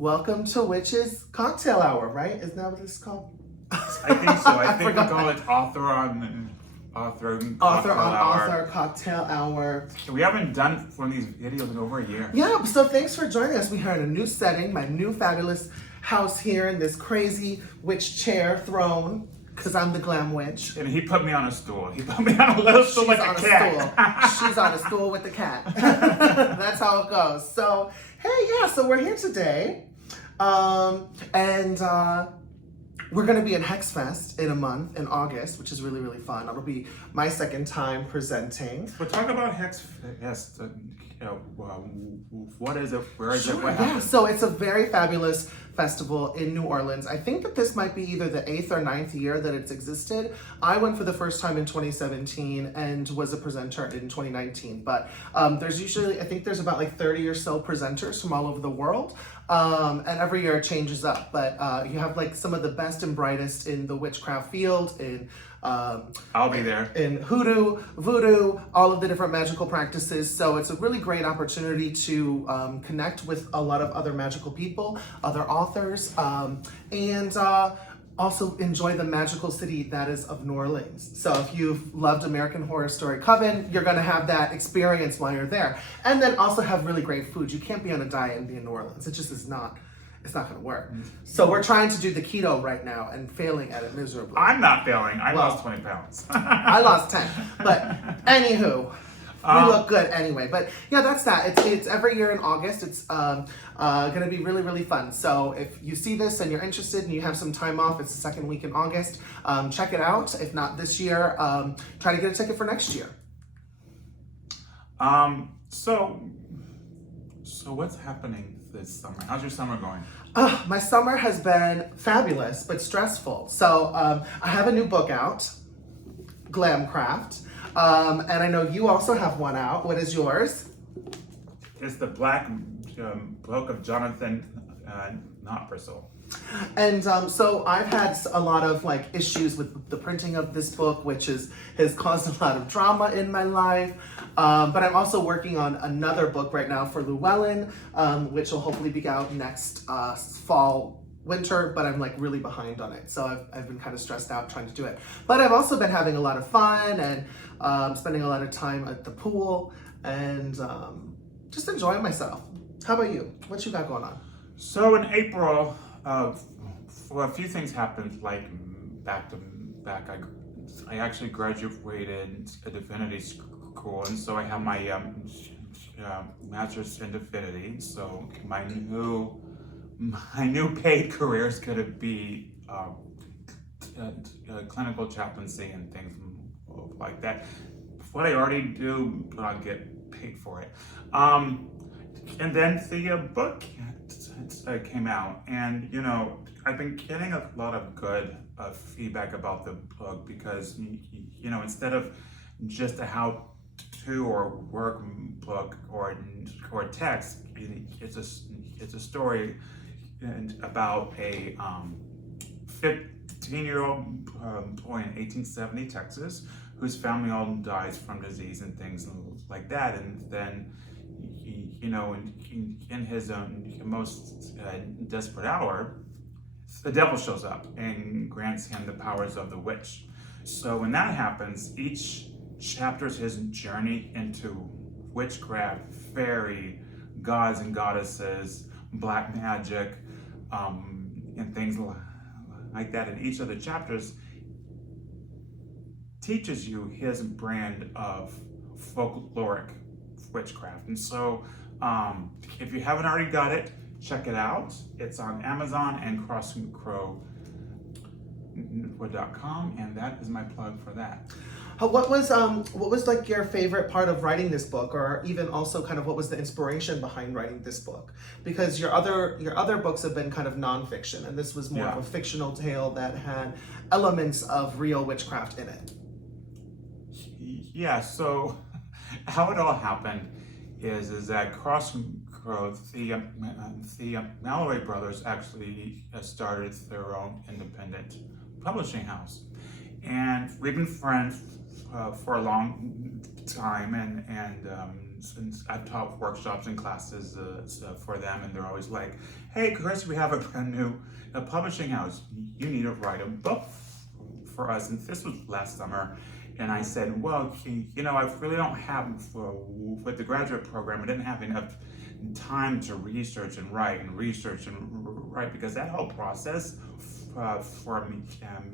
Welcome to Witch's Cocktail Hour, right? Isn't that what this is called? I think so. I think we call it author on Author Cocktail Hour. We haven't done one of these videos in over a year. Yeah, so thanks for joining us. We are in a new setting, my new fabulous house here in this crazy witch chair throne, because I'm the Glam Witch. And he put me on a stool. He put me on a little stool like a cat. She's on a stool with the cat. That's how it goes. So, hey, yeah, so we're here today. We're going to be at Hex Fest in a month, in August, which is really, really fun. It'll be my second time presenting. But talk about Hex Fest. What is it? Where is it? What Yeah, happens? so it's a very fabulous festival in New Orleans. I think that this might be either the 8th or 9th year that it's existed. I went for the first time in 2017 and was a presenter in 2019. But there's usually, I think there's about like 30 or so presenters from all over the world. And every year it changes up. But you have like some of the best and brightest in the witchcraft field, in I'll be there. in hoodoo, voodoo, all of the different magical practices. So it's a really great opportunity to connect with a lot of other magical people, other authors, and also enjoy the magical city that is of New Orleans. So if you've loved American Horror Story Coven, you're gonna have that experience while you're there. And then also have really great food. You can't be on a diet and be in New Orleans. It just is not. It's not gonna work. So we're trying to do the keto right now and failing at it miserably. I'm not failing. I lost 20 pounds. I lost 10. But anywho, we look good anyway. But yeah, that's that. It's every year in August. It's gonna be really, really fun. So if you see this and you're interested and you have some time off, it's the second week in August. Check it out. If not this year, try to get a ticket for next year. So what's happening this summer? How's your summer going? My summer has been fabulous, but stressful. So I have a new book out, Glamcraft. And I know you also have one out. What is yours? It's the Black Book of Jonathan Notbristle. And so I've had a lot of like issues with the printing of this book, which has caused a lot of drama in my life. But I'm also working on another book right now for Llewellyn, which will hopefully be out next fall, winter, but I'm like really behind on it. So I've been kind of stressed out trying to do it. But I've also been having a lot of fun and spending a lot of time at the pool and just enjoying myself. How about you? What you got going on? So in April, a few things happened, like back. I actually graduated a divinity school, and so I have my master's in divinity. So my new paid career is going to be clinical chaplaincy and things like that. What I already do, but I'll get paid for it. And then the book came out, and you know, I've been getting a lot of good feedback about the book because you know, instead of just a how-to or workbook or text, it's a story about a 15-year-old boy in 1870 Texas whose family all dies from disease and things like that, and then you know, in his most desperate hour, the devil shows up and grants him the powers of the witch. So when that happens, each chapter is his journey into witchcraft, fairy, gods and goddesses, black magic, and things like that. And each of the chapters teaches you his brand of folkloric witchcraft. And so if you haven't already got it, check it out. It's on Amazon and crossandcrow.com, and that is my plug for that. What was like your favorite part of writing this book, or even also kind of what was the inspiration behind writing this book? Because your other books have been kind of nonfiction, and this was more of a fictional tale that had elements of real witchcraft in it. Yeah, so how it all happened is that Cross and Crow, the Mallory brothers actually started their own independent publishing house, and we've been friends for a long time, and since I've taught workshops and classes for them, and they're always like, "Hey, Chris, we have a brand new publishing house. You need to write a book for us." And this was last summer, and I said, "Well, I really don't have with the graduate program. I didn't have enough time to research and write because that whole process for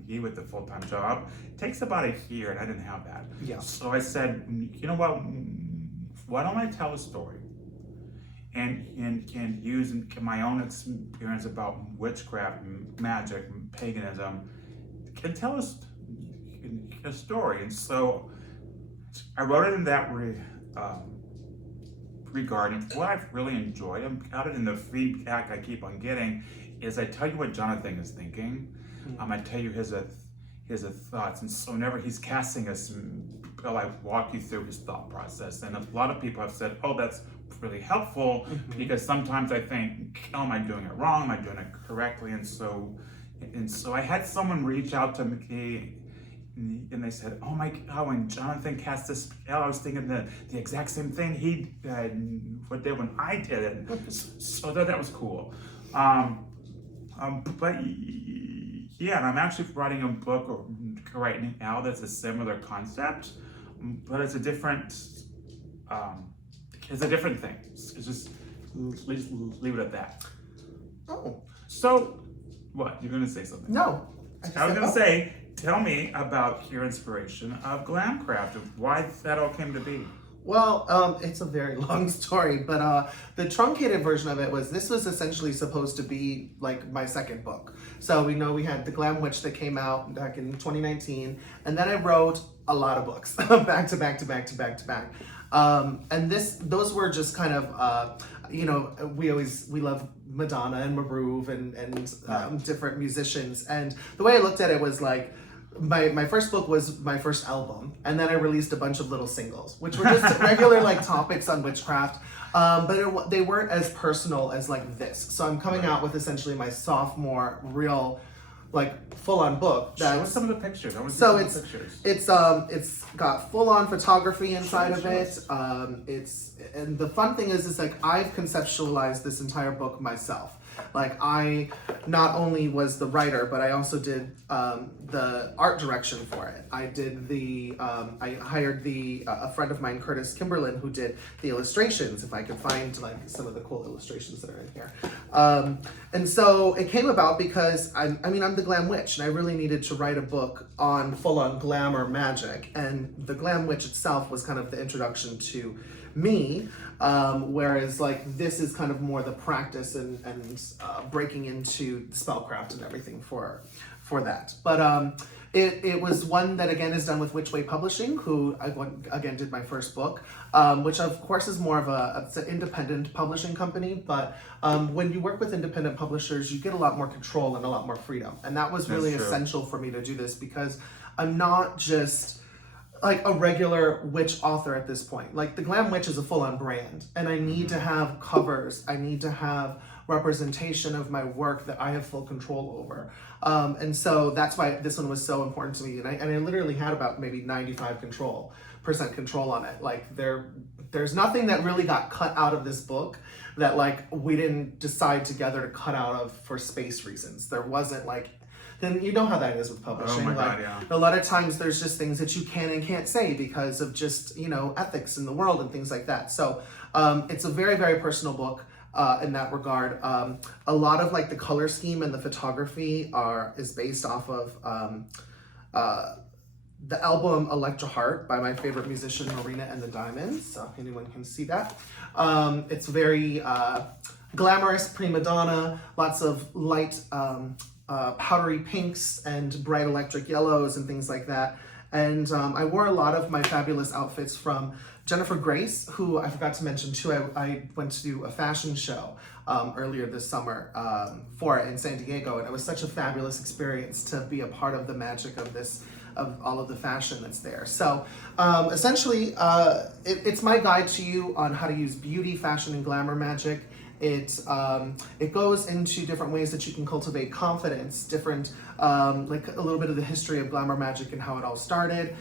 me with the full-time job takes about a year, and I didn't have that." Yeah. So I said, "You know what? Why don't I tell a story and use my own experience about witchcraft, magic, paganism, can tell us a story?" And so I wrote it in that regard. And what I've really enjoyed about it, and the feedback I keep on getting, is I tell you what Jonathan is thinking. I tell you his thoughts, and so whenever he's casting a spell, I walk you through his thought process. And a lot of people have said, "Oh, that's really helpful," because sometimes I think, "Oh, am I doing it wrong? Am I doing it correctly?" And so I had someone reach out to me, and they said, "Oh my God, when Jonathan cast this spell, I was thinking the exact same thing he did when I did it." So that was cool. But yeah, and I'm actually writing a book right now that's a similar concept, but it's a different thing. It's just leave it at that. Oh. So, what? You're gonna say something? No. I was gonna say, tell me about your inspiration of Glamcraft and why that all came to be. Well, it's a very long story, but the truncated version of it was, this was essentially supposed to be like my second book. So we know we had the Glam Witch that came out back in 2019, and then I wrote a lot of books back to back to back to back to back. And those were just kind of, we love Madonna and Maroon and different musicians. And the way I looked at it was like, my first book was my first album, and then I released a bunch of little singles, which were just regular like topics on witchcraft, but they weren't as personal as like this. So I'm coming out with essentially my sophomore real, like full-on book. Show us some of the pictures. I want to see So some of the pictures. it's got full-on photography inside of it. And the fun thing is like I've conceptualized this entire book myself. Like I not only was the writer, but I also did the art direction for it. I did I hired a friend of mine, Curtis Kimberlin, who did the illustrations, if I could find like some of the cool illustrations that are in here. And so it came about because I'm the Glam Witch, and I really needed to write a book on full-on glamour magic. And the Glam Witch itself was kind of the introduction to me, whereas like this is kind of more the practice and breaking into spellcraft and everything for that. But it was one that again is done with Witch Way Publishing, who again did my first book, which of course is more of it's an independent publishing company. But when you work with independent publishers, you get a lot more control and a lot more freedom, and that was really essential for me to do this, because I'm not just like a regular witch author at this point. Like the Glam Witch is a full-on brand, and I need to have covers. I need to have representation of my work that I have full control over. And so that's why this one was so important to me. And I literally had about maybe 95% control on it. Like there's nothing that really got cut out of this book that like we didn't decide together to cut out of for space reasons. There wasn't like, then you know how that is with publishing. Oh my God, yeah. A lot of times there's just things that you can and can't say because of just, ethics in the world and things like that. So it's a very, very personal book in that regard. A lot of like the color scheme and the photography is based off of the album Electra Heart by my favorite musician, Marina and the Diamonds. So anyone can see that. It's very glamorous, prima donna, lots of light powdery pinks and bright electric yellows and things like that. And I wore a lot of my fabulous outfits from Jennifer Grace, who I forgot to mention too. I went to a fashion show earlier this summer for it in San Diego, and it was such a fabulous experience to be a part of the magic of all of the fashion that's there. So essentially, it's my guide to you on how to use beauty, fashion, and glamour magic It goes into different ways that you can cultivate confidence, different like a little bit of the history of glamour magic and how it all started.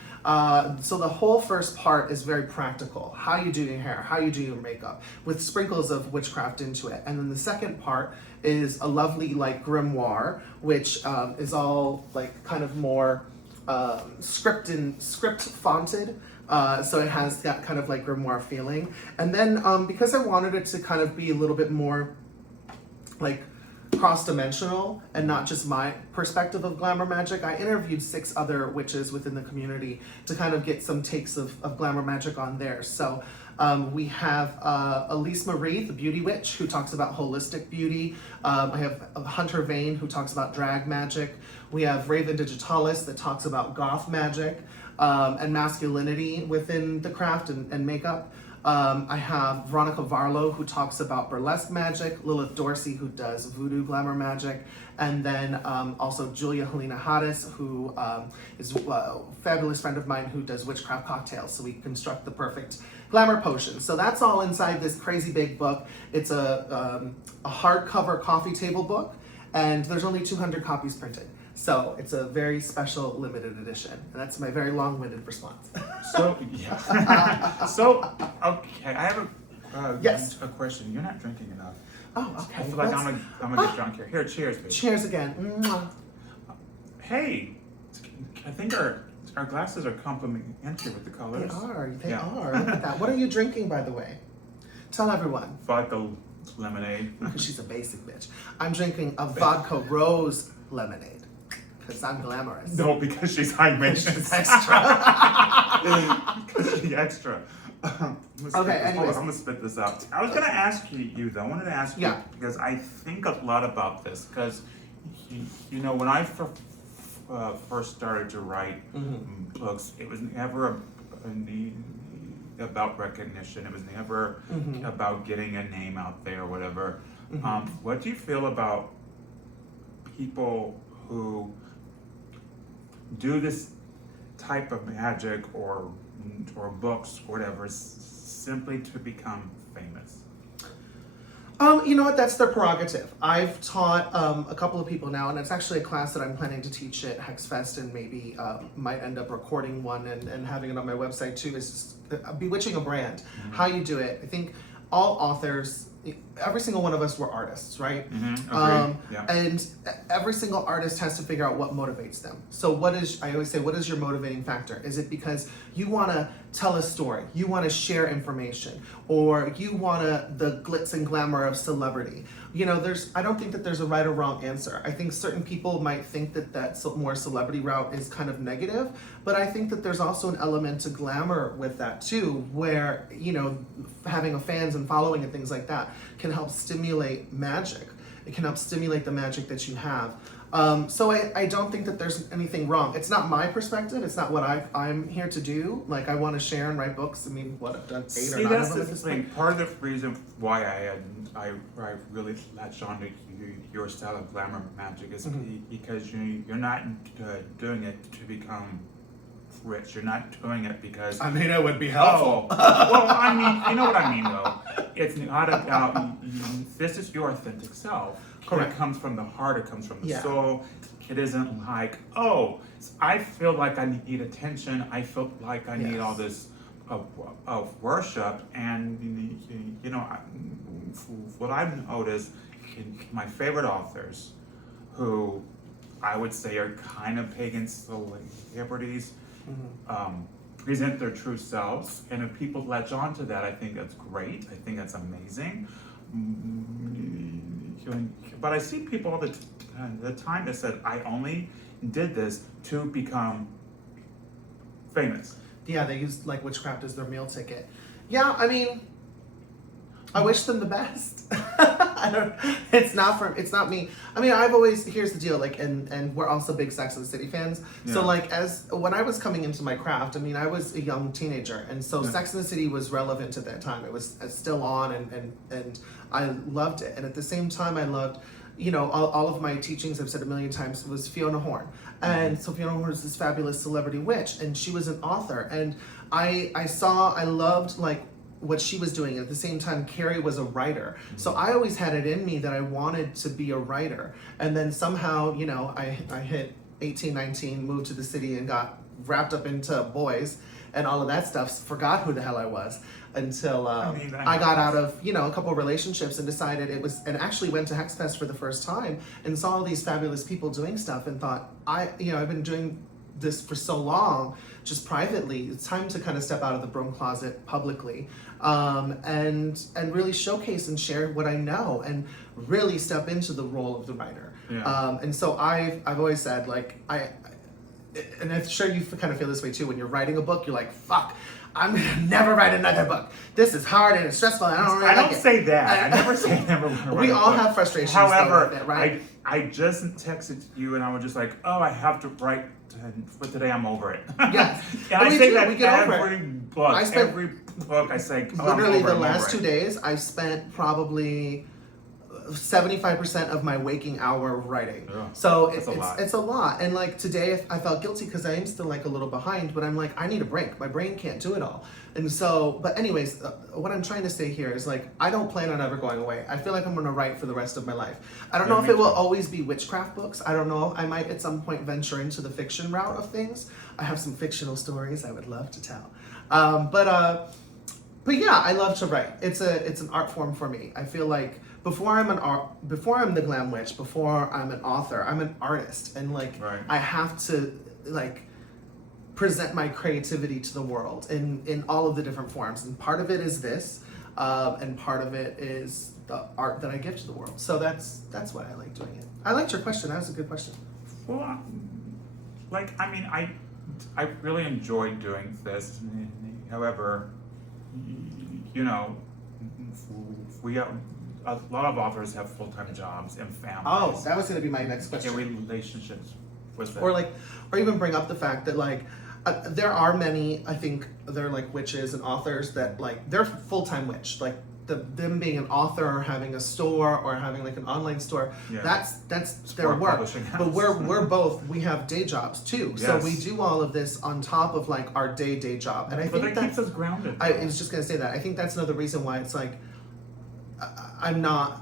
So the whole first part is very practical. How you do your hair, how you do your makeup, with sprinkles of witchcraft into it. And then the second part is a lovely like grimoire, which is all like kind of more script fonted. So it has that kind of like grimoire feeling. And then because I wanted it to kind of be a little bit more like cross-dimensional and not just my perspective of glamour magic, I interviewed 6 other witches within the community to kind of get some takes of glamour magic on there. So we have Elise Marie, the beauty witch, who talks about holistic beauty. I have Hunter Vane, who talks about drag magic. We have Raven Digitalis, that talks about goth magic and masculinity within the craft and makeup. I have Veronica Varlow, who talks about burlesque magic, Lilith Dorsey, who does voodoo glamour magic, and then also Julia Helena Hadis, who is a fabulous friend of mine who does witchcraft cocktails, so we construct the perfect glamour potion. So that's all inside this crazy big book. It's a hardcover coffee table book, and there's only 200 copies printed. So it's a very special limited edition, and that's my very long-winded response. So, yeah. So, okay, I have Yes. a question. You're not drinking enough. Oh, okay. I feel like I'm gonna get drunk here. Here, cheers, baby. Cheers again. Mwah. Hey, I think our glasses are complementary with the colors. They Yeah. are. Look at that. What are you drinking, by the way? Tell everyone. Vodka lemonade. Because she's a basic bitch. I'm drinking a vodka rose lemonade. Because I'm glamorous. No, because she's high maintenance. She's extra. Because she's extra. Anyways. I'm gonna spit this out. I was gonna ask you though. I wanted to ask you because I think a lot about this. Because you know, when I first started to write books, it was never about recognition. It was never about getting a name out there or whatever. What do you feel about people who do this type of magic or books or whatever simply to become famous? You know what, that's their prerogative. I've taught a couple of people now, and it's actually a class that I'm planning to teach at HexFest, and maybe might end up recording one and having it on my website too, is just bewitching a brand. How you do it. I think all authors, every single one of us were artists, right? And every single artist has to figure out what motivates them. So I always say, what is your motivating factor? Is it because you want to tell a story, you want to share information, or you want the glitz and glamour of celebrity? You know, I don't think that there's a right or wrong answer. I think certain people might think that more celebrity route is kind of negative, but I think that there's also an element to glamour with that too, where, you know, having fans and following and things like that can help stimulate magic. It can help stimulate the magic that you have. So I don't think that there's anything wrong. It's not my perspective. It's not what I'm here to do. Like, I want to share and write books. I mean, what, I've done 8 or 9 of them at this point. Part of the reason why I really latched on to your style of glamour magic is because you're not doing it to become rich. You're not doing it because... I mean, it would be helpful. Well, I mean, you know what I mean, though. It's not about... This is your authentic self. Correct. It comes from the heart. It comes from the soul. It isn't like, oh, I feel like I need attention. I feel like I need all this of worship. And, you know, what I've noticed in my favorite authors, who I would say are kind of pagan celebrities, present their true selves, and if people latch on to that, I think that's great. I think that's amazing. But I see people all the time that said, I only did this to become famous. Yeah, they use like witchcraft as their meal ticket. Yeah, I mean, I wish them the best. It's not me. I mean, here's the deal, like, and we're also big Sex and the City fans. So like, when I was coming into my craft, I mean, I was a young teenager, and so Sex and the City was relevant at that time. It was still on, and I loved it. And at the same time, I loved, you know, all of my teachings, I've said a million times, was Fiona Horn. And so Fiona Horn is this fabulous celebrity witch, and she was an author. And I loved, like, what she was doing. At the same time, Carrie was a writer. So I always had it in me that I wanted to be a writer. And then somehow, you know, I hit 18, 19, moved to the city and got wrapped up into boys and all of that stuff. Forgot who the hell I was until I got out of, you know, a couple of relationships and decided it was, and actually went to HexFest for the first time and saw all these fabulous people doing stuff and thought, I've been doing this for so long, just privately. It's time to kind of step out of the broom closet publicly, and really showcase and share what I know, and really step into the role of the writer. Yeah. And so I've always said, like, and I'm sure you kind of feel this way too. When you're writing a book, you're like, fuck, I'm gonna never write another book. This is hard and it's stressful. And I don't really I like don't it. say that. I never say never want to write We a all book. have frustrations. However, though, with it, right? I just texted you and I was just like, oh, I have to write, but today I'm over it. Yes. And I me say too. that We get over every book. I spent- Every book I say, oh, Literally I'm over the it, I'm last over 2 it. days, I've spent probably 75% of my waking hour writing. Yeah, So that's a lot. it's a lot. And like today I felt guilty because I am still like a little behind, but I'm like, I need a break. My brain can't do it all. And so, but anyways, what I'm trying to say here is like, I don't plan on ever going away. I feel like I'm going to write for the rest of my life. I don't Yeah, know if me it will too. always be witchcraft books. I don't know. I might at some point venture into the fiction route of things. I have some fictional stories I would love to tell. But yeah, I love to write. It's an art form for me. I feel like before I'm the Glam Witch, before I'm an author, I'm an artist, and like Right. I have to like present my creativity to the world in all of the different forms. And part of it is this, and part of it is the art that I give to the world. So that's why I like doing it. I liked your question. That was a good question. Well, like, I mean, I really enjoyed doing this. However, you know, we have a lot of authors have full-time jobs and families. Oh, that was going to be my next question. And relationships with them. Or even bring up the fact that like there are many, I think they're like witches and authors that like they're full-time witch, like them being an author or having a store or having like an online store. Yeah. That's their Or a work. publishing house. But we have day jobs too. So Yes. we do all of this on top of like our day job. And I But think that keeps us grounded. I was just gonna say that. I think that's another reason why it's like I'm not.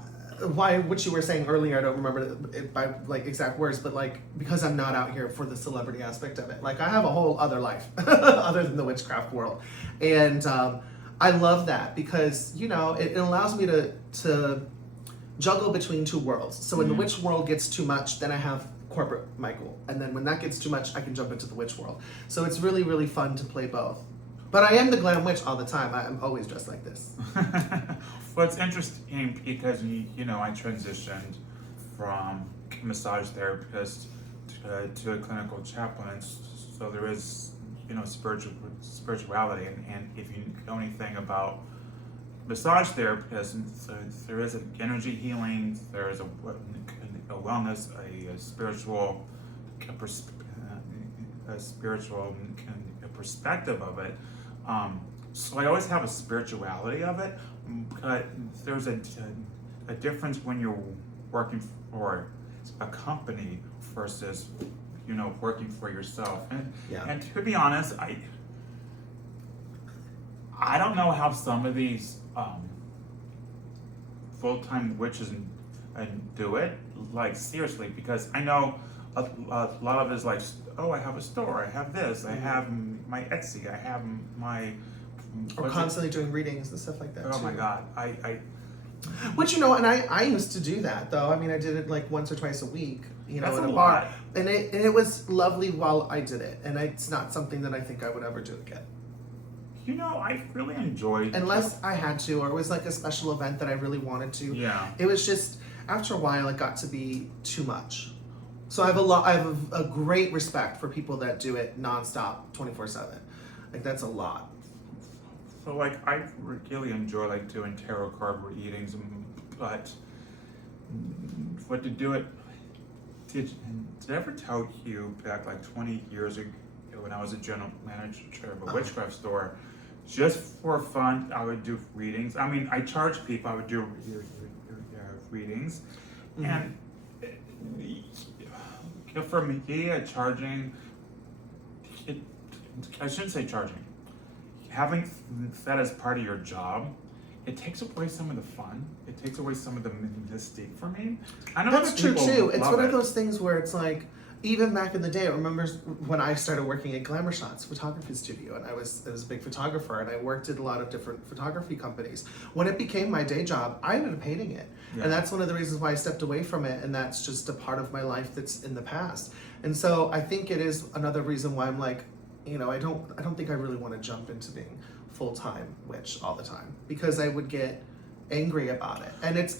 Why what you were saying earlier, I don't remember it by like exact words, but like because I'm not out here for the celebrity aspect of it. Like I have a whole other life other than the witchcraft world, and I love that because you know it allows me to juggle between two worlds. So when the witch world gets too much, then I have corporate Michael, and then when that gets too much, I can jump into the witch world. So it's really really fun to play both. But I am the Glam Witch all the time. I'm always dressed like this. Well, it's interesting because you know I transitioned from massage therapist to a clinical chaplain, so there is you know spirituality, and if you know anything about massage therapists, there is an energy healing, there is a wellness, a spiritual perspective of it. So I always have a spirituality of it, but there's a difference when you're working for a company versus, you know, working for yourself. And to be honest, I don't know how some of these full-time witches do it, like seriously, because I know a lot of it is like, oh, I have a store, I have this, I have my Etsy, I have my... Or constantly doing readings and stuff like that. Oh too. my God, I Which you know, and I used to do that though. I mean, I did it like once or twice a week, you know, That's in a a bar, lot. and it was lovely while I did it, and it's not something that I think I would ever do again, you know, I really enjoyed... unless I had to, or it was like a special event that I really wanted to. Yeah. It was just after a while, it got to be too much. So I have a great respect for people that do it nonstop, 24/7. Like that's a lot. So like I really enjoy like doing tarot card readings, but to do it, did I ever tell you back like 20 years ago when I was a general manager of a witchcraft store, just for fun I would do readings. I mean I charge people, I would do readings, and for me charging, I shouldn't say charging. having that as part of your job, it takes away some of the fun. It takes away some of the mystique for me. I know That's that true people too. It's love one of it. those things where it's like, even back in the day, I remember when I started working at Glamour Shots photography studio, and I was a big photographer, and I worked at a lot of different photography companies. When it became my day job, I ended up hating it, Yeah. and that's one of the reasons why I stepped away from it. And that's just a part of my life that's in the past. And so I think it is another reason why I'm like, you know, I don't think I really want to jump into being full-time witch all the time, because I would get angry about it. And it's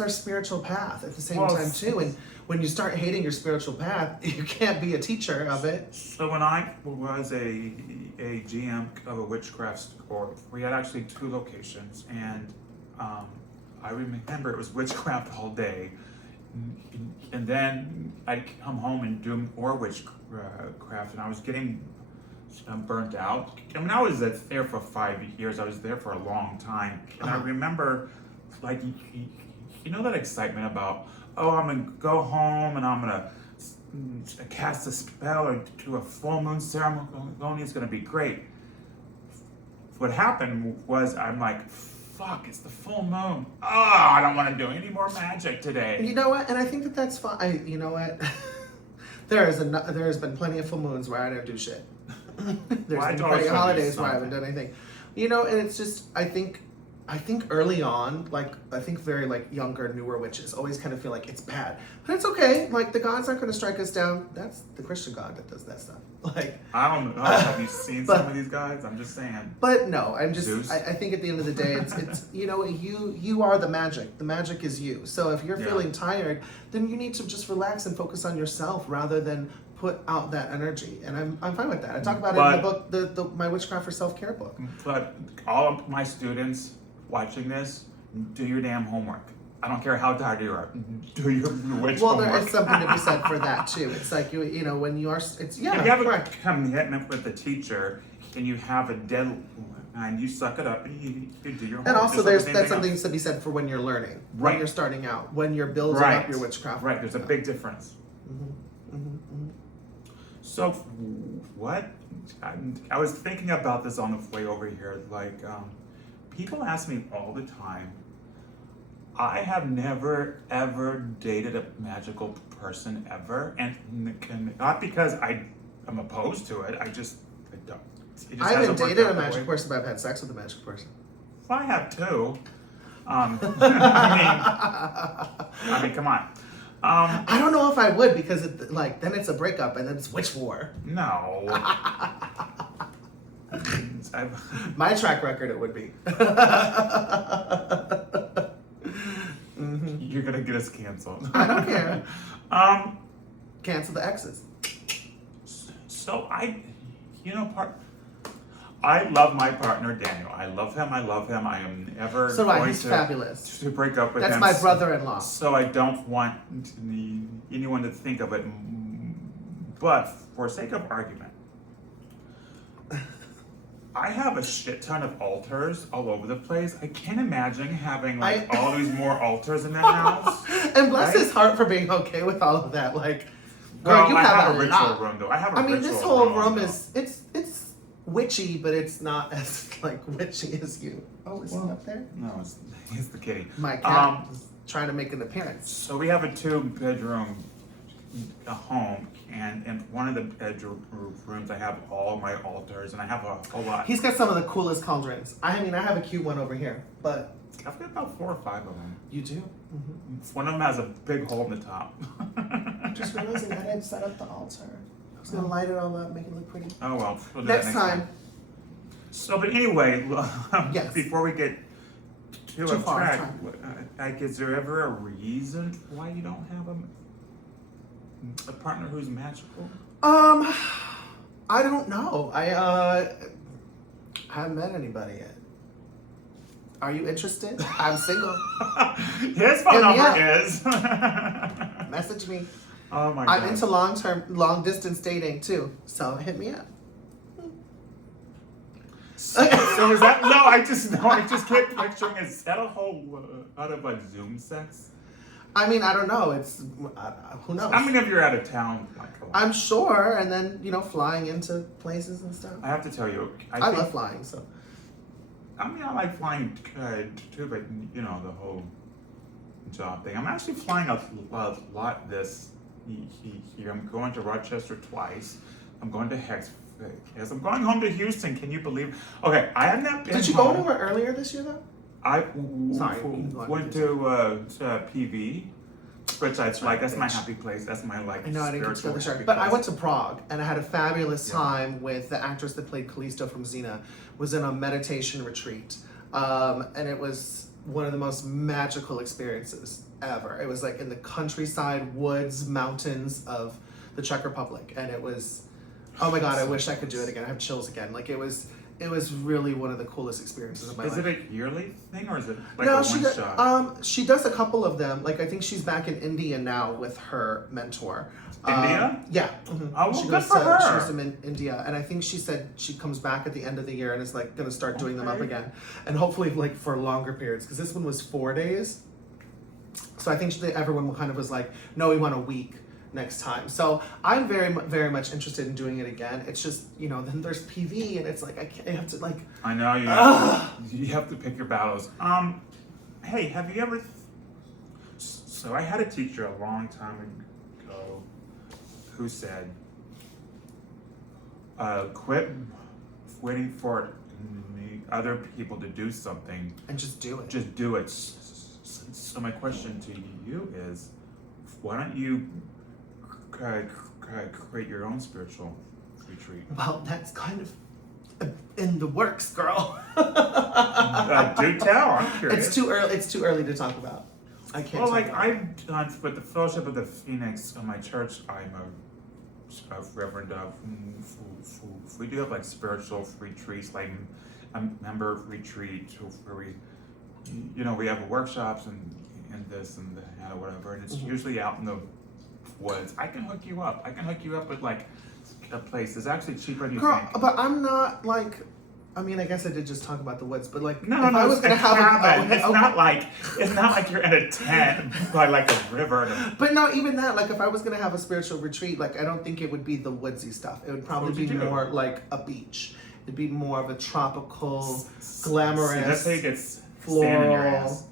our spiritual path at the same time too. And when you start hating your spiritual path, you can't be a teacher of it. So when I was a GM of a witchcraft store, we had actually 2 locations, and I remember it was witchcraft all day, and then I'd come home and do more witchcraft, and I was getting burnt out. I mean, I was there for 5 years. I was there for a long time, and I remember, like, you know that excitement about, oh, I'm gonna go home and I'm gonna cast a spell or do a full moon ceremony. It's gonna be great. What happened was, I'm like, fuck, it's the full moon. Oh, I don't want to do any more magic today. You know what? And I think that's fine. You know what? there has been plenty of full moons where I don't do shit. There's been plenty of holidays where I haven't done anything. You know, and it's just, I think early on, like, I think very, like, younger, newer witches always kind of feel like it's bad. But it's okay. Like, the gods aren't going to strike us down. That's the Christian God that does that stuff. Like, I don't know. Have you seen some of these guys? I'm just saying. But no, I'm just, Zeus? I think at the end of the day, it's you know, you are the magic. The magic is you. So if you're feeling tired, then you need to just relax and focus on yourself rather than put out that energy. And I'm fine with that. I talk about it in the book, my Witchcraft for Self-Care book. But all of my students watching this, do your damn homework. I don't care how tired you are. Do your witch Well, homework. there is something to be said for that too. It's like you know, when you are, it's If you have a commitment with the teacher and you have a deadline, you suck it up and you do your homework. And also, that's something to be said for when you're learning, when you're starting out, when you're building up your witchcraft. Right, there's a big difference. So, what? I was thinking about this on the way over here. Like, people ask me all the time. I have never ever dated a magical person ever, and not because I'm opposed to it. I don't. It just I haven't hasn't worked dated out a that magic way. person, but I've had sex with a magic person. Well, I have too. I mean, come on. I don't know if I would, because then it's a breakup and then it's witch war. No. My track record, it would be. You're gonna get us canceled. I don't care. Cancel the exes. So I love my partner Daniel. I love him. I am never So do I. going He's to fabulous. to break up with That's him. my brother-in-law. So I don't want anyone to think of it. But for sake of argument, I have a shit ton of altars all over the place. I can't imagine having all these more altars in the house. And bless his heart for being okay with all of that. Like, girl, Well, you I have have a ritual lot. room though. I have a I mean, ritual this whole room though. is it's witchy, but it's not as like witchy as you. Oh, is he up there? No, it's the kitty. My cat is trying to make an appearance. So we have a 2-bedroom home, and in one of the bedrooms I have all my altars, and I have a whole lot. He's got some of the coolest cauldrons. I mean, I have a cute one over here, but I've got about 4 or 5 of them. you do. One of them has a big hole in the top. I'm just realizing I didn't set up the altar. I was gonna light it all up, make it look pretty. Oh well, we'll do that Next time. So, but anyway, Yes. before we get too off far, track, like, is there ever a reason why you don't have a partner who's magical? I don't know. I haven't met anybody yet. Are you interested? I'm single. His phone Hit me number is. Message me. Oh my god. I'm into long distance dating too. So hit me up. So is that I just kept picturing, is that a whole out of like Zoom sex? I mean, I don't know. It's who knows? How many of you are out of town? Like, I'm sure, and then flying into places and stuff. I have to tell you, I love flying. So I mean, I like flying too, but the whole job thing. I'm actually flying a lot this year. I'm going to Rochester twice. I'm going to Yes, I'm going home to Houston. Can you believe? Okay, I have not been. Did you go anywhere earlier this year though? I to went to PV, which that's my happy place. That's my I know I didn't get to go this year, happy but I place. went to Prague and I had a fabulous time with the actress that played Callisto from Xena. Was in a meditation retreat, and it was one of the most magical experiences ever. It was like in the countryside, woods, mountains of the Czech Republic, and it was, oh my God, I wish I could do it again. I have chills again. Like it was really one of the coolest experiences of my life. Is it a yearly thing or is it like No, a one-shot? she does a couple of them. Like I think she's back in India now with her mentor. India? Yeah. Oh, well, she good for her. She goes to India, and I think she said she comes back at the end of the year and is like going to start doing them up again, and hopefully like for longer periods because this one was 4 days. So I think everyone kind of was like, no, we want a week next time. So I'm very much interested in doing it again. It's just then there's PV and it's like I have to like. I know you have to pick your battles. Hey, have you ever? So I had a teacher a long time ago who said, "Quit waiting for other people to do something and just do it. Just do it." So my question to you is, why don't you create your own spiritual retreat? Well, that's kind of in the works, girl. Do tell. I'm curious. It's too early to talk about. I can't. Well, like I've done with the Fellowship of the Phoenix in my church. I'm a reverend of. We do have like spiritual retreats, like a member retreat where we have workshops and this and that or whatever, and it's usually out in the woods. I can hook you up. With like a place. It's actually cheaper than you think. But I'm not like. I mean, I guess I did just talk about the woods, but like, no, I was gonna have it's not like you're in a tent by like a river. But no, even that, like, if I was gonna have a spiritual retreat, like, I don't think it would be the woodsy stuff. It would probably be more like a beach. It'd be more of a tropical, glamorous, See, that's how you get floral. Sand in your ass.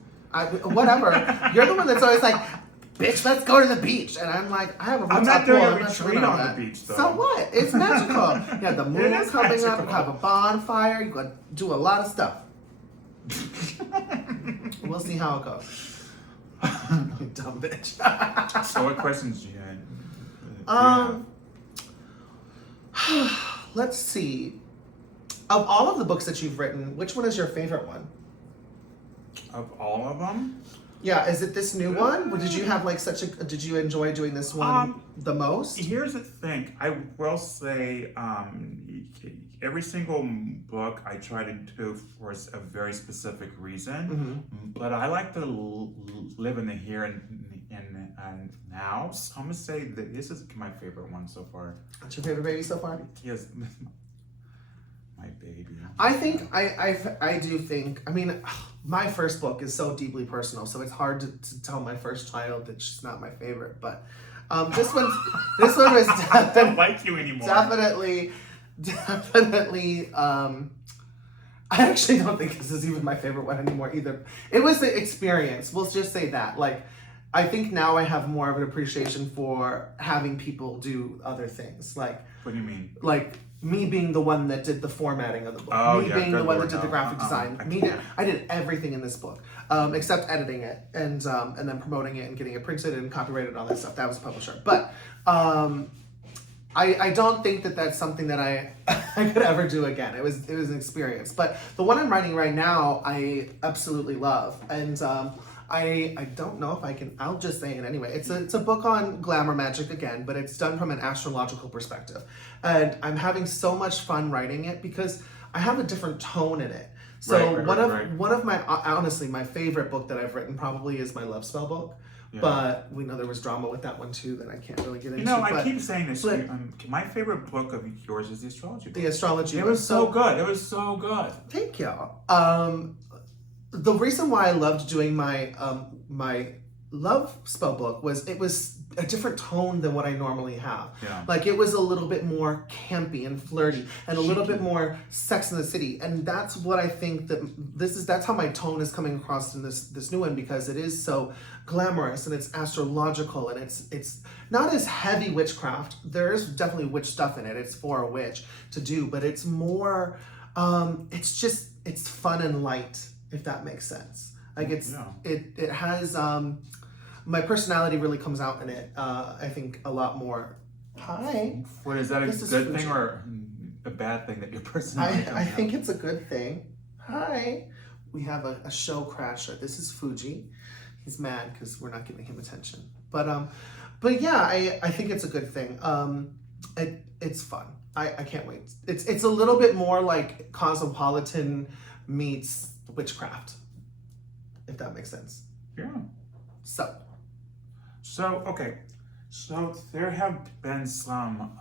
Whatever. You're the one that's always like, bitch, let's go to the beach. And I'm like, I have a I'm rooftop not doing pool. a I'm not retreat doing all on that. the beach, though. So what? It's magical. You have the moon is coming up. magical. You have a bonfire. You can do a lot of stuff. We'll see how it goes. Dumb bitch. So what questions do you have? Let's see. Of all of the books that you've written, which one is your favorite one? Of all of them? Yeah, is it this new one? Or did you have like did you enjoy doing this one the most? Here's the thing. I will say, every single book I try to do for a very specific reason, but I like to live in the here and now. So I'm gonna say that this is my favorite one so far. What's your favorite baby so far? Yes, my baby. I think I do think. I mean, my first book is so deeply personal, so it's hard to tell my first child that she's not my favorite. But this one was I don't like you anymore. Definitely. I actually don't think this is even my favorite one anymore either. It was the experience. We'll just say that. Like, I think now I have more of an appreciation for having people do other things. Like, what do you mean? Like me being the one that did the formatting of the book. Oh, me yeah, being the one Lord, that did the graphic design. I did everything in this book, except editing it and then promoting it and getting it printed and copyrighted and all that stuff. That was a publisher. But I don't think that that's something that I could ever do again. It was an experience. But the one I'm writing right now, I absolutely love. And I don't know if I can, I'll just say it anyway. It's a book on glamour magic again, but it's done from an astrological perspective. And I'm having so much fun writing it because I have a different tone in it. So one of my, honestly, my favorite book that I've written probably is my love spell book. Yeah. But we know there was drama with that one too that I can't really get into. I keep saying this. My favorite book of yours is the astrology book. The astrology book. It was so good. It was so good. Thank you. The reason why I loved doing my my love spell book was a different tone than what I normally have. Yeah. Like it was a little bit more campy and flirty and a little bit more Sex in the City. And that's what I think that's how my tone is coming across in this new one, because it is so glamorous and it's astrological and it's not as heavy witchcraft. There is definitely witch stuff in it. It's for a witch to do, but it's more it's fun and light, if that makes sense. Like it has my personality really comes out in it. I think a lot more. Hi. What is that, a good thing or a bad thing that your personality I think it's a good thing. Hi. We have a show crasher. This is Fuji. He's mad because we're not giving him attention. But yeah, I think it's a good thing. It's fun. I can't wait. It's a little bit more like cosmopolitan meets witchcraft, if that makes sense. Yeah. So okay. So there have been some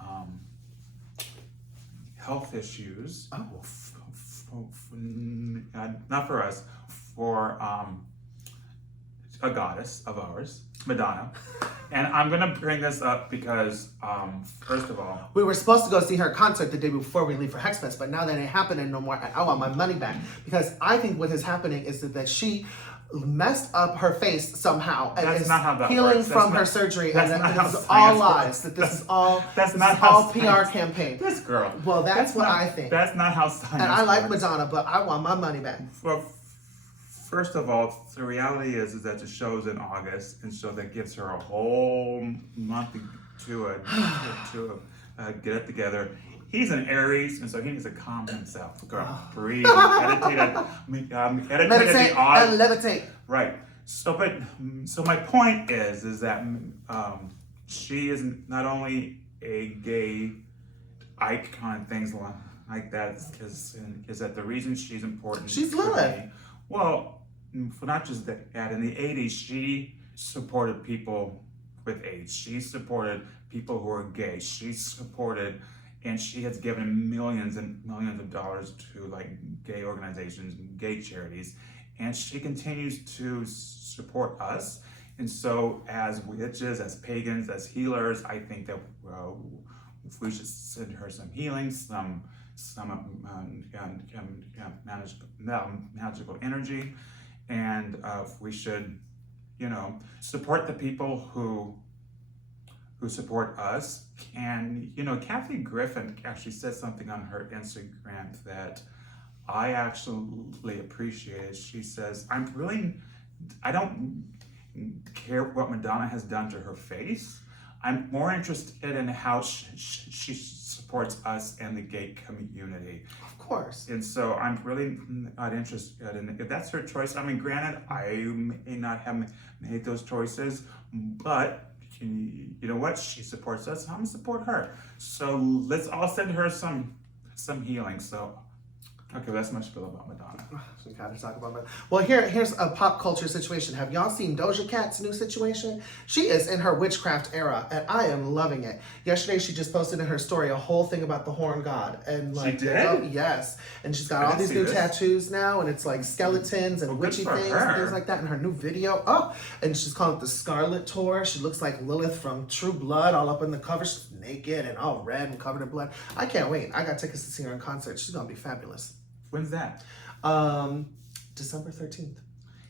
health issues. Not for us, for a goddess of ours, Madonna. And I'm gonna bring this up because, first of all, we were supposed to go see her concert the day before we leave for Hexfest, but now that ain't happening no more. I want my money back, because I think what is happening is that she messed up her face somehow and that's is not how that healing works. from her surgery, and not that how this is science all lies. works. That this is all that's this not is how all PR science- campaign. This girl. Well, that's what not, I think. That's not how science. And I like works. Madonna, but I want my money back. Well, first of all, the reality is that the show's in August, and so that gives her a whole month to get it together. He's an Aries, and so he needs to calm himself. Girl, breathe, meditate Meditate and levitate. Right. So my point is that she is not only a gay icon and things like that, is that the reason she's important. She's Lilith. Well, not just that. In the 80s, she supported people with AIDS. She supported people who are gay. She supported, and she has given millions and millions of dollars to like gay organizations and gay charities. And she continues to support us. And so as witches, as pagans, as healers, I think that we should send her some healing, some magical energy. And we should, support the people who support us. And, Kathy Griffin actually said something on her Instagram that I actually appreciated. She says, I don't care what Madonna has done to her face. I'm more interested in how she supports us and the gay community. Of course. And so I'm really not interested in it. If that's her choice, I mean, granted, I may not have made those choices, but you know what? She supports us, I'm gonna support her. So let's all send her some healing. So, okay, that's my spiel about Madonna. We gotta talk about Madonna. Well, here's a pop culture situation. Have y'all seen Doja Cat's new situation? She is in her witchcraft era, and I am loving it. Yesterday, she just posted in her story a whole thing about the horn god, and like, she did? Yes, and she's got all these new tattoos now, and it's like skeletons and witchy things and things like that. In her new video, and she's calling it the Scarlet Tour. She looks like Lilith from True Blood, all up in the cover. She's naked and all red and covered in blood. I can't wait. I got tickets to see her in concert. She's gonna be fabulous. When's that? December 13th.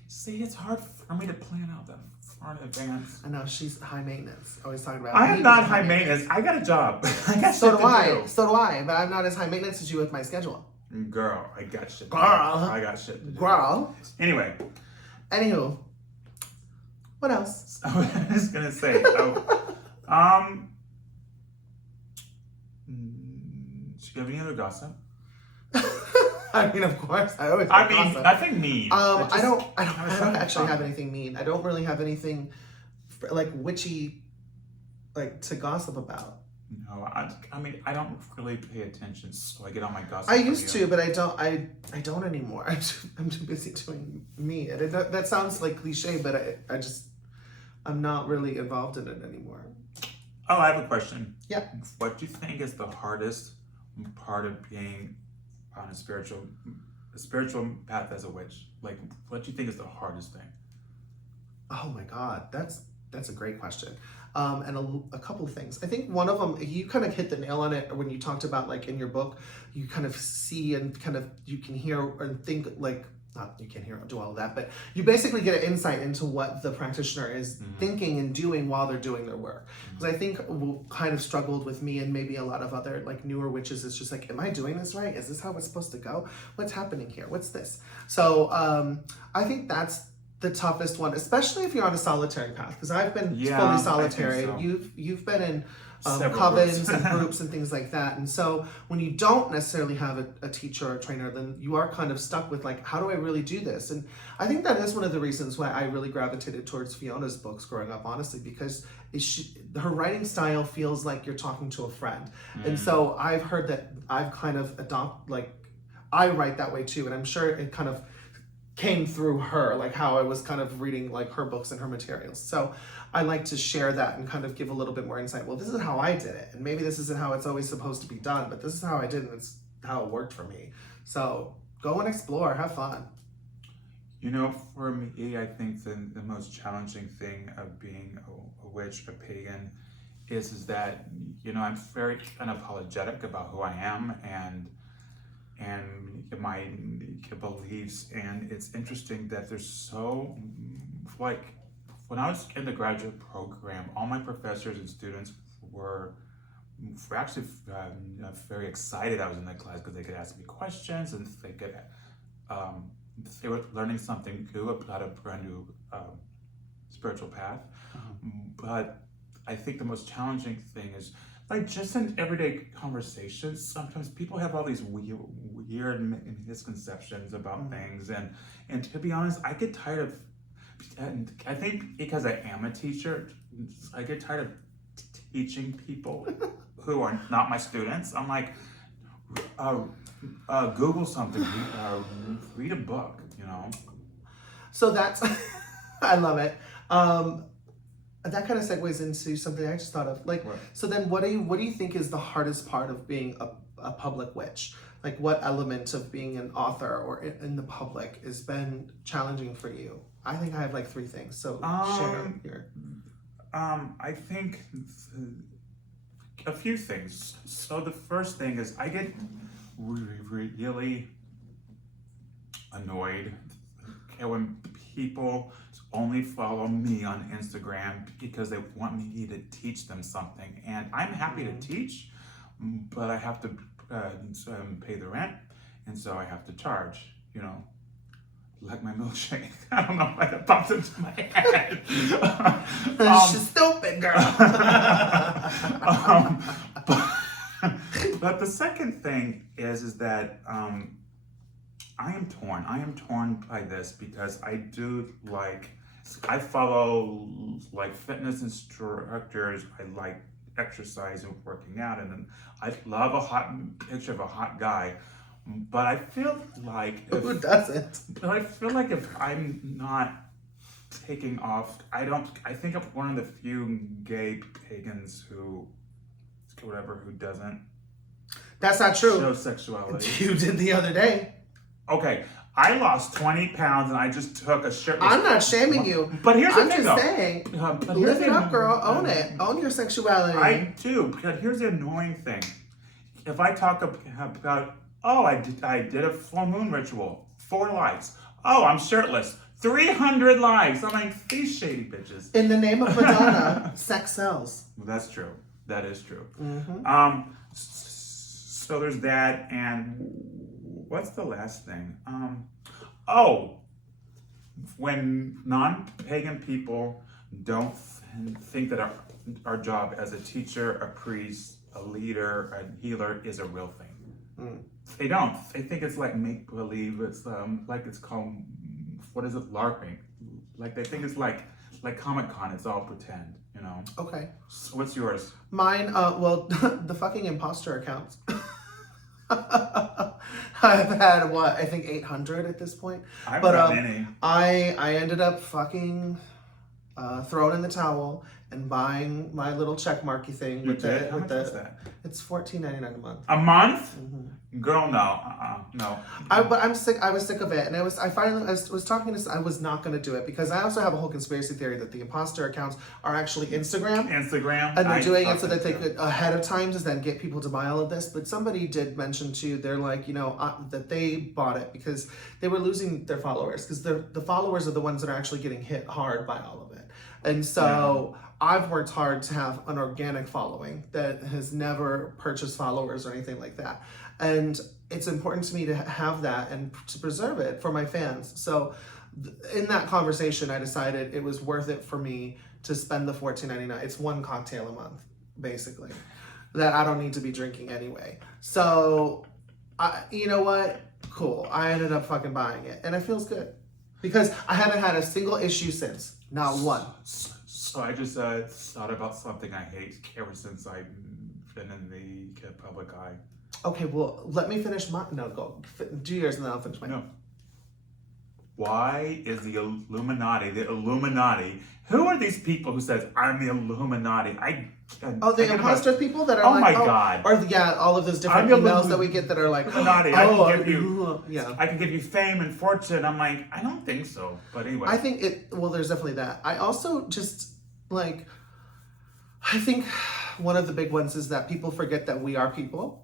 See, it's hard for me to plan out that far in advance. I know, she's high maintenance. Always talking about I am not high maintenance. I got a job. I got so shit do to I. do. So do I. But I'm not as high maintenance as you with my schedule. Girl, I got shit. Girl. I got shit. To do. Girl. Anyway. Anywho. What else? I was gonna say. Do you have any other gossip? I mean, of course, I always. Nothing mean. I don't actually have anything mean. I don't really have anything like witchy, like to gossip about. No, I mean, I don't really pay attention, so I get all my gossip. I used to, but I don't. I don't anymore. I'm too busy doing me. And that sounds like cliche, but I'm not really involved in it anymore. Oh, I have a question. Yeah. What do you think is the hardest part of being on a spiritual path as a witch? Like, what do you think is the hardest thing? Oh my God, that's a great question. And a couple of things. I think one of them, you kind of hit the nail on it when you talked about like in your book, you kind of see and kind of you can hear and think like, not you can't hear do all of that, but you basically get an insight into what the practitioner is thinking and doing while they're doing their work. Because I think what kind of struggled with me and maybe a lot of other like newer witches is just like, am I doing this right? Is this how it's supposed to go? What's happening here? What's this? So I think that's the toughest one, especially if you're on a solitary path, because I've been fully solitary. So. You've been in groups. covens and groups and things like that, and so when you don't necessarily have a teacher or a trainer, then you are kind of stuck with like, how do I really do this? And I think that is one of the reasons why I really gravitated towards Fiona's books growing up, honestly, because her writing style feels like you're talking to a friend, and so I've heard that I've kind of I write that way too, and I'm sure it kind of came through her, like how I was kind of reading like her books and her materials. So I like to share that and kind of give a little bit more insight. Well, this is how I did it. And maybe this isn't how it's always supposed to be done, but this is how I did it. And it's how it worked for me. So go and explore, have fun. You know, for me, I think the most challenging thing of being a witch, a pagan, is that, you know, I'm very unapologetic about who I am and my beliefs, and it's interesting that there's so, like, when I was in the graduate program, all my professors and students were actually very excited I was in that class because they could ask me questions and they were learning something new about a brand new spiritual path. But I think the most challenging thing is, like, just in everyday conversations, sometimes people have all these weird misconceptions about things, and to be honest, I get tired of, and I think because I am a teacher, I get tired of teaching people who are not my students. I'm like, Google something, read a book, you know? So that's, I love it. That kind of segues into something I just thought of. Like, Right. So then what do you think is the hardest part of being a public witch? Like, what element of being an author or in the public has been challenging for you? I think I have like 3 things. So share here. I think a few things. So the first thing is I get really annoyed when people only follow me on Instagram because they want me to teach them something, and I'm happy to teach, but I have to pay the rent, and so I have to charge, you know, like my milkshake. I don't know why that popped into my head. She's stupid, girl. But the second thing is that I am torn. I am torn by this because I follow like fitness instructors. I like exercise and working out, and then I love a hot picture of a hot guy. But I feel like who doesn't? But I feel like if I'm not taking off, I think I'm one of the few gay pagans who doesn't. That's not true. Show sexuality. You did the other day. Okay, I lost 20 pounds and I just took a shirtless. I'm not shaming you. But here's the I'm thing, just saying, live it up, girl. Own it. Own your sexuality. I do, but here's the annoying thing. If I talk about, oh, I did a full moon ritual, 4 likes. Oh, I'm shirtless, 300 likes. I'm like, these shady bitches. In the name of Madonna, sex sells. That's true. That is true. Mm-hmm. So there's that, and what's the last thing? When non-pagan people don't think that our job as a teacher, a priest, a leader, a healer is a real thing. They don't. They think it's like make-believe. It's like it's called, what is it, LARPing. Like they think it's like Comic-Con, it's all pretend, you know? Okay. So what's yours? Mine, well, the fucking imposter accounts. I've had I think 800 at this point. I've got many. I ended up fucking thrown in the towel and buying my little check marky thing You with did? the How much was that? It's $14.99 a month. A month? Mm-hmm. Girl, no. No. But I'm sick. I was sick of it, and I was talking to. I was not going to do it because I also have a whole conspiracy theory that the imposter accounts are actually Instagram, and they're doing it so that they could ahead of time just then get people to buy all of this. But somebody did mention too. They're like, that they bought it because they were losing their followers because the followers are the ones that are actually getting hit hard by all of it, and so. Yeah. I've worked hard to have an organic following that has never purchased followers or anything like that. And it's important to me to have that and to preserve it for my fans. So in that conversation, I decided it was worth it for me to spend the $14.99. It's one cocktail a month, basically, that I don't need to be drinking anyway. So, you know what? Cool. I ended up fucking buying it. And it feels good. Because I haven't had a single issue since. Not one. So I just thought about something I hate ever since I've been in the public eye. Okay, well, let me finish my... No, go. Do yours and then I'll finish mine. No. Why is the Illuminati, who are these people who says, I'm the Illuminati? The imposter people that are oh my God. Or all of those different emails that we get that are like, Illuminati, I can give you fame and fortune. I'm like, I don't think so. But anyway. I think there's definitely that. I also just, I think one of the big ones is that people forget that we are people.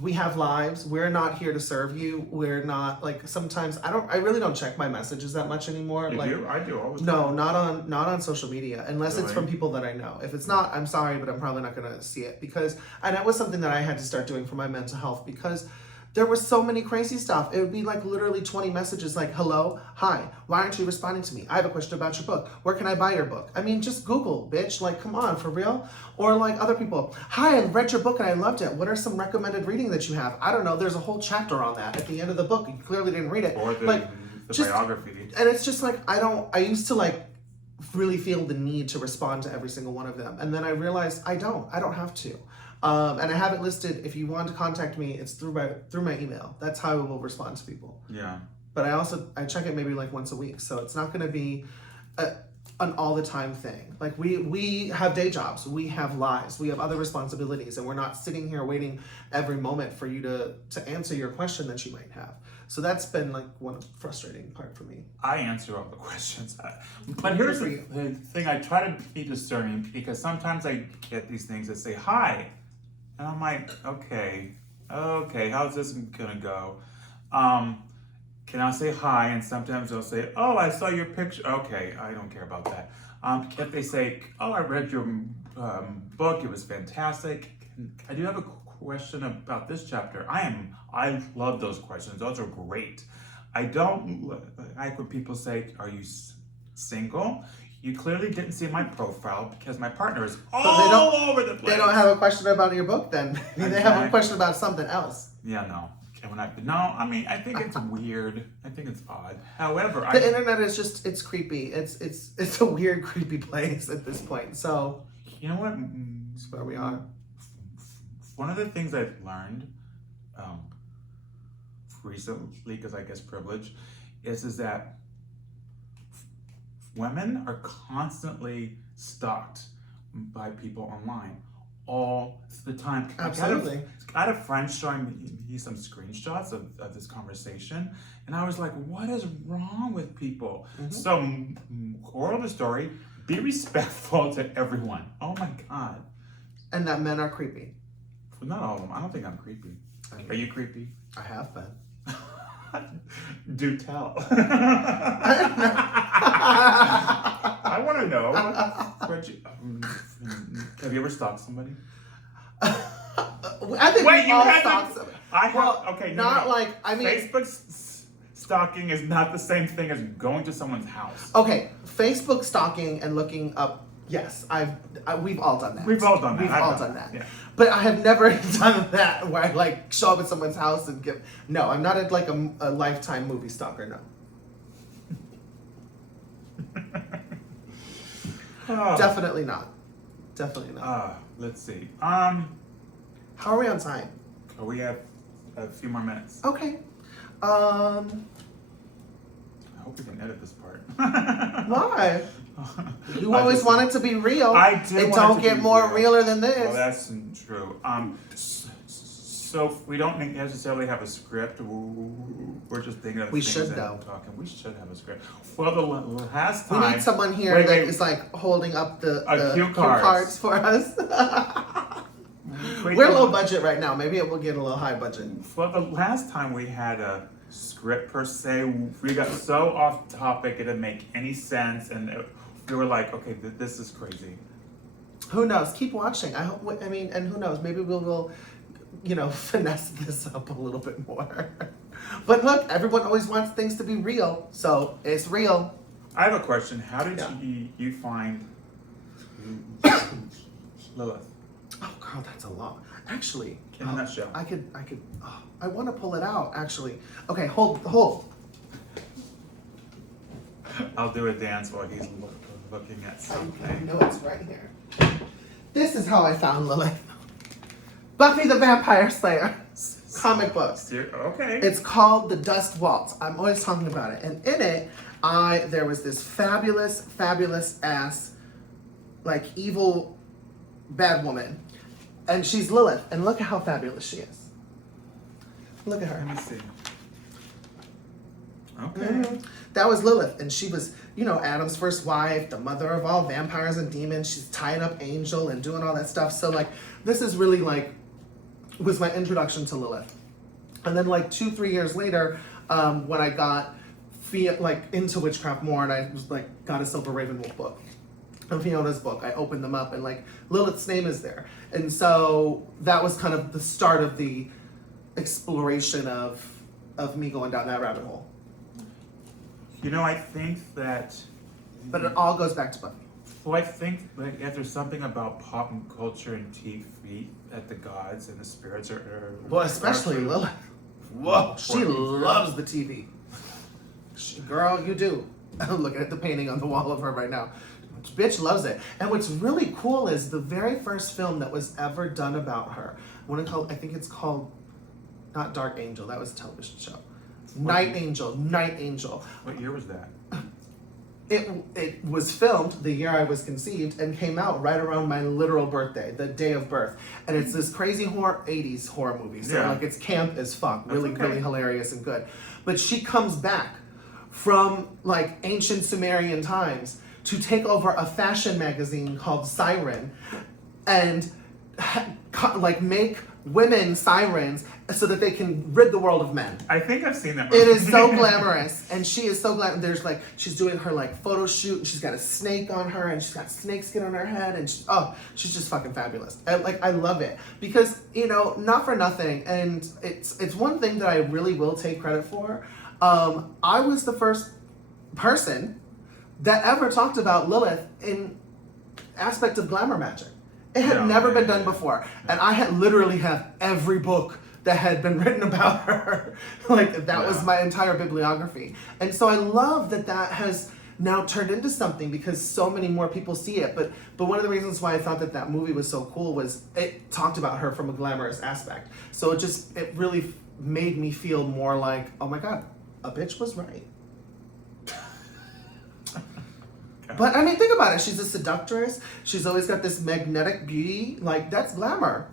We have lives. We're not here to serve you. We're not sometimes I really don't check my messages that much anymore. You do? I do always. No, not on social media unless it's from people that I know. If it's not, I'm sorry, but I'm probably not gonna see it and that was something that I had to start doing for my mental health because there was so many crazy stuff. It would be literally 20 messages hello, hi, why aren't you responding to me? I have a question about your book. Where can I buy your book? I mean, just Google, bitch. Come on, for real? Or other people, hi, I read your book and I loved it. What are some recommended reading that you have? I don't know. There's a whole chapter on that at the end of the book. You clearly didn't read it. Or the biography. And it's just I used to really feel the need to respond to every single one of them. And then I realized I don't have to. And I have it listed. If you want to contact me, it's through my email. That's how I will respond to people. Yeah. But I check it maybe once a week, so it's not going to be an all the time thing. We have day jobs, we have lives, we have other responsibilities, and we're not sitting here waiting every moment for you to answer your question that you might have. So that's been one frustrating part for me. I answer all the questions, but here's the thing: I try to be discerning because sometimes I get these things that say hi. And I'm like, okay, how's this gonna go? Can I say hi? And sometimes they'll say, oh, I saw your picture. Okay, I don't care about that. If they say, oh, I read your book, it was fantastic. I do have a question about this chapter. I love those questions. Those are great. I don't like when people say, are you single? You clearly didn't see my profile because my partner is all over the place. They don't have a question about your book then. They have a question about something else. Yeah, no. I think it's weird. I think it's odd. However, the internet is it's creepy. It's a weird, creepy place at this point. So you know what? That's where we are. One of the things I've learned recently, because I guess privilege, is that women are constantly stalked by people online all the time. Absolutely. I had a friend showing me some screenshots of this conversation, and I was like, what is wrong with people? Mm-hmm. So, moral of the story, be respectful to everyone. Oh my God. And that men are creepy. Not all of them. I don't think I'm creepy. Are you creepy? I have been. Do tell. I want to know. Have you ever stalked somebody? I think we all stalk somebody. Facebook stalking is not the same thing as going to someone's house. Okay, Facebook stalking and looking up. Yes, we've all done that. We've all done that. We've all done that. Yeah. But I have never done that where I show up at someone's house and give. No, I'm not a Lifetime movie stalker. No. Definitely not. Definitely not. Let's see. How are we on time? We have a few more minutes. Okay. I hope we can edit this part. Why? You always want it to be real. I do. It want don't to get be more real. realer than this. Well, that's true. So we don't necessarily have a script. We're just thinking of We things should, and though. talking. We should have a script. Well, the last We time need someone here Wait, that wait. is like holding up the Cue cue cards. cards for us. Wait, We're the- low budget right now. Maybe it will get a little high budget. Well, the last time we had a script per se, we got so off topic it didn't make any sense, and we were like, okay, this is crazy. Who knows? Keep watching. I hope. I mean, and who knows? Maybe we'll finesse this up a little bit more. But look, everyone always wants things to be real, so it's real. I have a question. How did Yeah. you find Lilith? Oh, girl, that's a lot. Actually, In a nutshell. I could. Oh, I want to pull it out. Actually, okay, hold. I'll do a dance while he's looking at I something. know it's right here. This is how I found Lilith. Buffy the Vampire Slayer comic book. Okay. It's called The Dust Waltz. I'm always talking about it. And in it, there was this fabulous ass, like evil bad woman. And she's Lilith. And look at how fabulous she is. Look at her. Let me see. Okay. Mhm. That was Lilith, and she was, Adam's first wife, the mother of all vampires and demons. She's tying up Angel and doing all that stuff. So, like, this is really, was my introduction to Lilith. And then, 2-3 years later, when I got, into witchcraft more, and I was, got a Silver Raven Wolf book, and Fiona's book, I opened them up, and, Lilith's name is there. And so, that was kind of the start of the exploration of me going down that rabbit hole. I think that. But it all goes back to Buffy. Well, I think if there's something about pop and culture and TV that the gods and the spirits are Well, especially are- Lilith. Whoa, she loves the TV. Girl, you do. I'm looking at the painting on the wall of her right now. Bitch loves it. And what's really cool is the very first film that was ever done about her. I think it's called, not Dark Angel, that was a television show. Night Angel. What year was that? It was filmed the year I was conceived and came out right around my literal birthday, the day of birth. And it's this crazy 80s horror movie. So Yeah. it's camp as fuck. That's Really, okay. really hilarious and good. But she comes back from ancient Sumerian times to take over a fashion magazine called Siren and make women sirens so that they can rid the world of men. I think I've seen that. It is so glamorous, and she is so glamorous. There's she's doing her photo shoot, and she's got a snake on her, and she's got snake skin on her head, and she's just fucking fabulous. I love it because not for nothing, and it's one thing that I really will take credit for. I was the first person that ever talked about Lilith in aspect of glamour magic. It had never been done before, and I had literally have every book that had been written about her. That was my entire bibliography. And so I love that has now turned into something because so many more people see it. But one of the reasons why I thought that movie was so cool was it talked about her from a glamorous aspect. So it really made me feel more like, oh my God, a bitch was right. But I mean, think about it. She's a seductress. She's always got this magnetic beauty. That's glamour.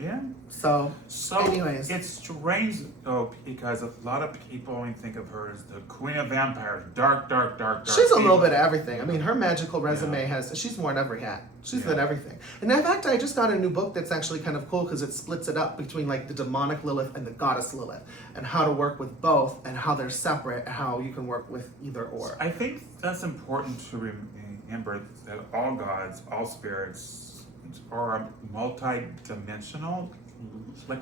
Yeah. So anyways. It's strange though because a lot of people only think of her as the queen of vampires, dark. She's a little bit of everything. I mean, her magical resume she's worn every hat. She's done everything. And in fact, I just got a new book that's actually kind of cool because it splits it up between the demonic Lilith and the goddess Lilith and how to work with both and how they're separate and how you can work with either or. I think that's important to remember that all gods, all spirits are multi-dimensional.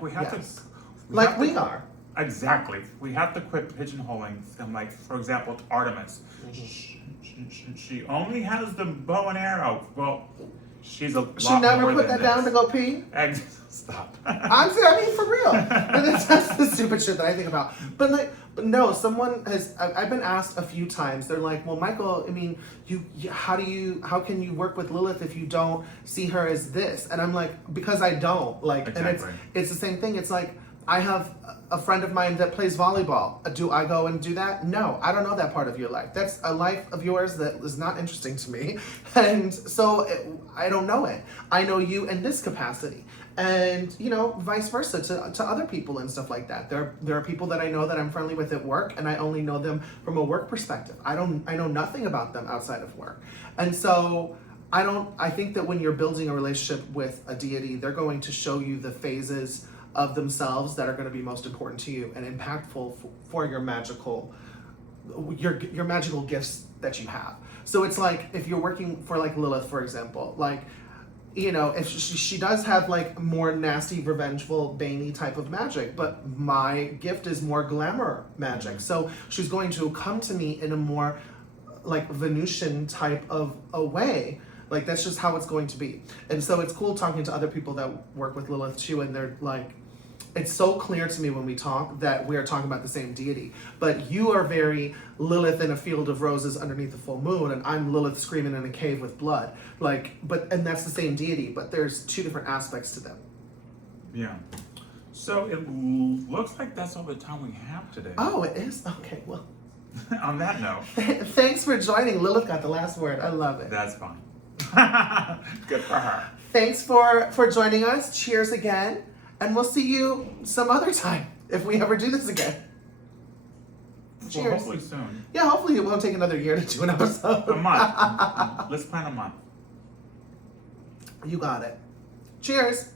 We have to... We are. Exactly. We have to quit pigeonholing them. For example, Artemis. She only has the bow and arrow. Well, she's a lot She never more put than that down to this. go pee? Stop. I mean, for real. That's the stupid shit that I think about. But no, someone has. I've been asked a few times. They're like, "Well, Michael, I mean, how can you work with Lilith if you don't see her as this?" And I'm like, because I don't. And Exactly. it's the same thing. It's I have a friend of mine that plays volleyball. Do I go and do that? No, I don't know that part of your life. That's a life of yours that is not interesting to me. And so I don't know it. I know you in this capacity. And, you know, vice versa to other people and stuff like that. There are people that I know that I'm friendly with at work, and I only know them from a work perspective. I know nothing about them outside of work. And so I think that when you're building a relationship with a deity, they're going to show you the phases of themselves that are going to be most important to you and impactful for your magical gifts that you have. So it's like if you're working for like Lilith, for example, like, you know, if she does have like more nasty, revengeful, baney type of magic, but my gift is more glamour magic. So she's going to come to me in a more like Venusian type of a way. Like that's just how it's going to be. And so it's cool talking to other people that work with Lilith too, and they're like, it's so clear to me when we talk that we are talking about the same deity. But you are very Lilith in a field of roses underneath the full moon, and I'm Lilith screaming in a cave with blood. And that's the same deity, but there's two different aspects to them. Yeah. So it looks like that's all the time we have today. Oh, it is? Okay, well. On that note. Thanks for joining. Lilith got the last word. I love it. That's fine. Good for her. Thanks for joining us. Cheers again. And we'll see you some other time if we ever do this again. Cheers. Well, hopefully soon. Yeah, hopefully it won't take another year to do an episode. A month. Let's plan a month. You got it. Cheers.